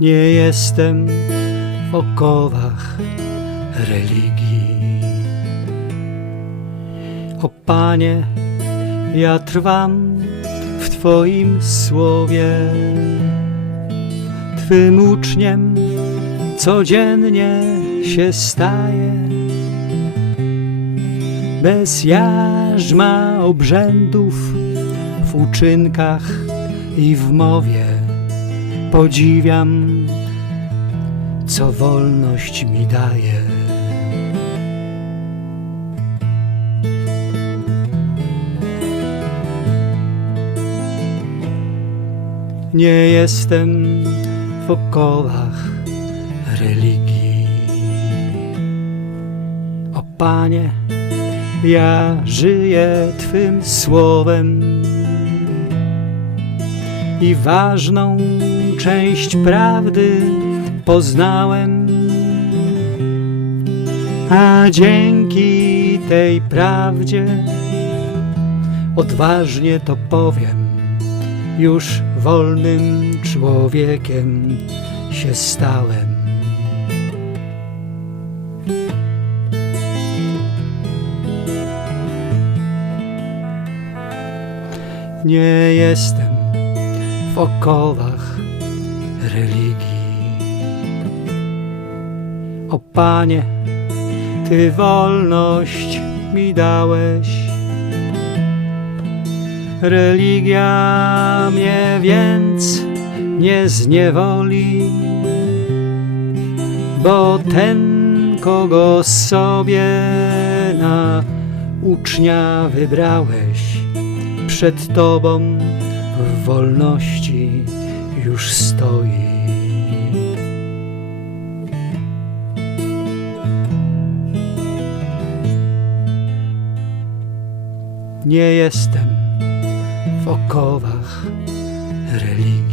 Nie jestem w okowach religii. O Panie, ja trwam w Twoim słowie. Twym uczniem codziennie się staję. Bez jarzma obrzędów w uczynkach i w mowie podziwiam, co wolność mi daje. Nie jestem w okołach religii. O Panie, ja żyję Twym słowem i ważną część prawdy poznałem. A dzięki tej prawdzie odważnie to powiem, już wolnym człowiekiem się stałem. Nie jestem w okowach religii. O Panie, Ty wolność mi dałeś. Religia mnie więc nie zniewoli, bo ten, kogo sobie na ucznia wybrałeś, przed Tobą wolności już stoi. Nie jestem w okowach religii.